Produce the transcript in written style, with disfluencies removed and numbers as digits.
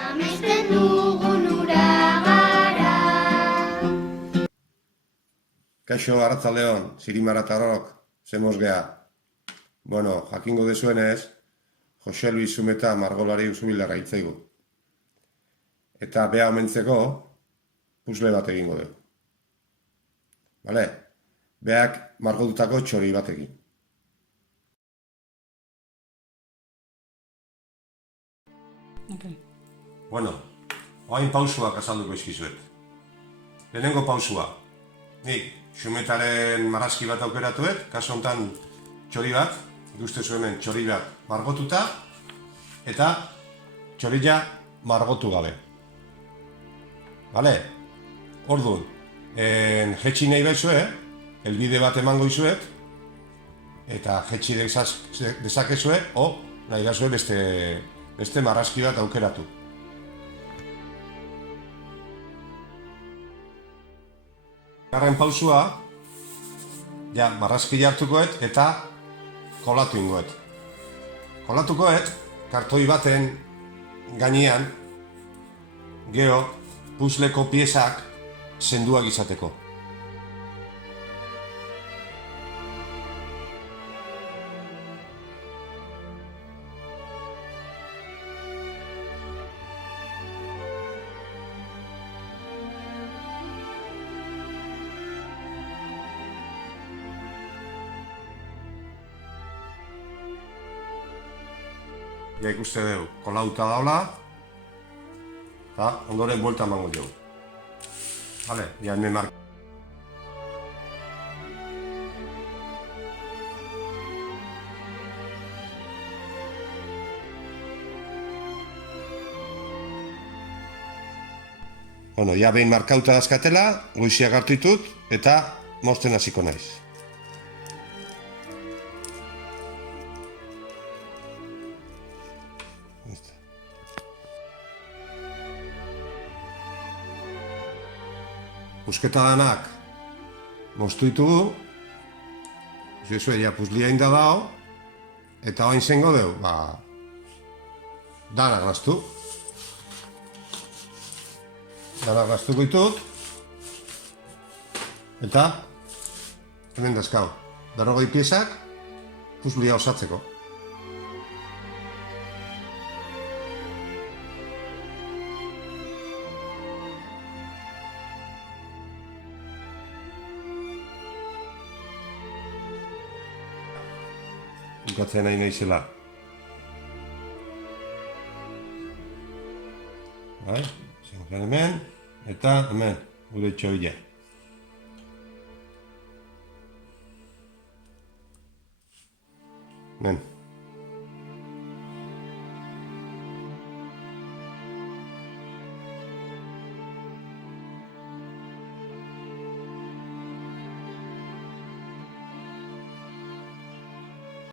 Amesten dugun ura gara. Kaixo, arratzaldeon, Zirimaratarok, zemoz geha. Bueno, jakingo dezuenez, Jose Luis Zumeta margolari usubilarra itzaigu. Eta beha omentzeko, puzle bat egingo dugu. Bale? Beak margotutako txori batekin. Bueno, oain pausuak azalduko izkizuet. Lehenengo pausua. Nik, Xumetaren marrazki bat aukeratuet, kasu honetan txori bat, ikustezu hemen txori bat margotuta, eta txorila margotu gabe. Bale? Orduan, jetxi nahi behizue, helbide bat emango izuet, eta jetxi dezakezue, o nahi behizue beste marrazki bat aukeratu. Garren pausua, ja, marrazki hartukoet eta kolatu ingoet. Kolatukoet, kartoi baten gainean, geho, puzleko piezak senduak izateko. Ja ikuste dugu, kolauta daula, eta ondoren buelta emango dugu. Vale, ja hemen marka. Bueno, ja behin markauta dazkatela, goiziak hartu ditut, eta mozten hasiko naiz. Pusketa danak moztu ditugu, ja puzlia inda dao, eta hain zengo dugu, danak naztu. Danak naztuko ditut, eta hemen dazkau, 40 piezak puzlia osatzeko. Bukatzen nahi nahizela. Bai, zentzen hemen, eta hemen, gure txoila. Hemen.